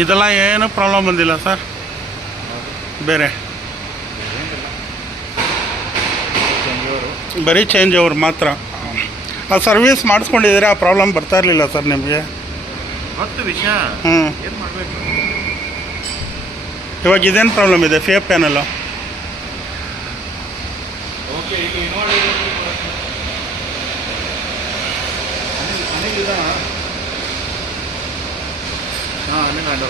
ಇದೆಲ್ಲ ಏನು ಪ್ರಾಬ್ಲಮ್ ಬಂದಿಲ್ಲ ಸರ್? ಬೇರೆ ಬರೀ ಚೇಂಜ್ ಓವರ್ ಮಾತ್ರ. ಆ ಸರ್ವಿಸ್ ಮಾಡಿಸ್ಕೊಂಡಿದ್ರೆ ಆ ಪ್ರಾಬ್ಲಮ್ ಬರ್ತಾ ಇರಲಿಲ್ಲ ಸರ್ ನಿಮಗೆ? ಮತ್ತು ವಿಷಯ ಏನು ಮಾಡಬೇಕು ಇವಾಗ ಇದೇನು ಪ್ರಾಬ್ಲಮ್ ಇದೆ? ಫೇಪ್ ಪ್ಯಾನಲ್ಲು ಓಕೆ. ಈಗ ಹಾಂ ಅನಿಲ್ ಹ್ಯಾಂಡ್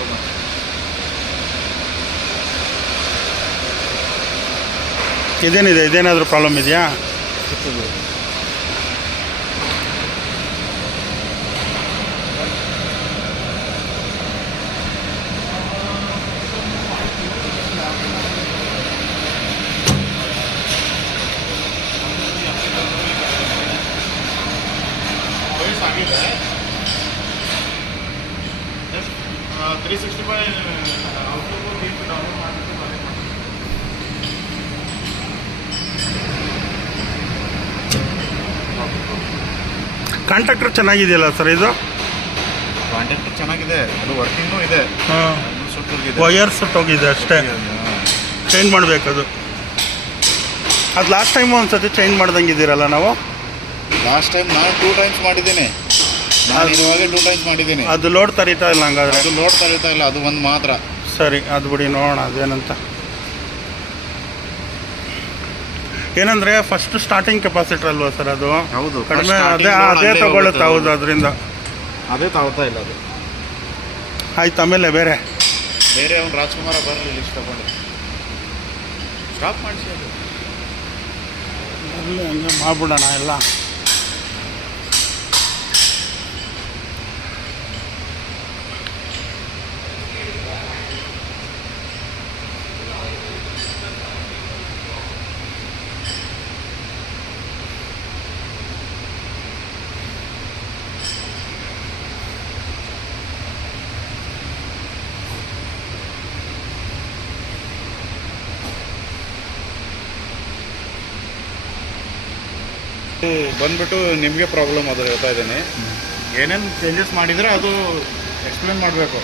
ಇದೇನಿದೆ? ಇದೇನಾದರೂ ಪ್ರಾಬ್ಲಮ್ ಇದೆಯಾ? ಆಗಿದೆ 365 ಔಟ್ಲುಕ್ ಡೌನ್ಲೋಡ್ ಮಾಡಿಬಿಟ್ಟು ಕಾಂಟ್ಯಾಕ್ಟರ್ ಚೆನ್ನಾಗಿದೆಯಲ್ಲ ಸರ್ ಇದು? ಕಾಂಟ್ಯಾಕ್ಟರ್ ಚೆನ್ನಾಗಿದೆ, ಅದು ವರ್ಕಿಂಗೂ ಇದೆ. ವಯರ್ ಸುಟ್ಟೋಗಿದೆ ಅಷ್ಟೇ, ಚೇಂಜ್ ಮಾಡಬೇಕದು. ಅದು ಲಾಸ್ಟ್ ಟೈಮು ಒಂದು ಸತಿ ಚೇಂಜ್ ಮಾಡ್ದಂಗೆ ಇದ್ದೀರಲ್ಲ ನಾವು? ಲಾಸ್ಟ್ ಟೈಮ್ ನಾನು 2 ಟೈಮ್ಸ್ ಮಾಡಿದ್ದೀನಿ. ನಾನು ಇರುವಾಗ 2 ಟೈಮ್ಸ್ ಮಾಡಿದ್ದೀನಿ. ಅದು ಲೋಡ್ ತರೀತಾ ಇಲ್ಲ ಹಂಗಾದ್ರೆ? ಅದು ಲೋಡ್ ತರೀತಾ ಇಲ್ಲ, ಅದು ಒಂದು ಮಾತ್ರ. ಸರಿ, ಅದು ಬಿಡಿ, ನೋಡೋಣ ಅದೇನಂತ. ಏನಂದರೆ ಫಸ್ಟ್ ಸ್ಟಾರ್ಟಿಂಗ್ ಕೆಪಾಸಿಟರ್ ಅಲ್ವಾ ಸರ್ ಅದು? ಹೌದು, ಕಡಿಮೆ ಅದೇ ತಗೊಳುತ್ತೆ. ಹೌದು, ಅದರಿಂದ ಅದೇ ತಗೋತಾ ಇಲ್ಲ ಅದು. ಆಯ್ತು, ಆಮೇಲೆ ಬೇರೆ ಅವ್ನು ರಾಜ್ಕುಮಾರ ಬರಲಿ ಲಿಸ್ಟ್ ತಗೊಂಡು ಸ್ಟಾಪ್ ಮಾಡಿಸಿ. ಅದು ಅಲ್ಲಿ ಹಂಗೆ ಮಾಡ್ಬಿಡೋಣ ಎಲ್ಲ. ಬಂದ್ಬಿಟ್ಟು ನಿಮಗೆ ಪ್ರಾಬ್ಲಮ್ ಅದು ಹೇಳ್ತಾ ಇದ್ದೀನಿ. ಏನೇನು ಚೇಂಜಸ್ ಮಾಡಿದರೆ ಅದು ಎಕ್ಸ್ಪ್ಲೇನ್ ಮಾಡಬೇಕು.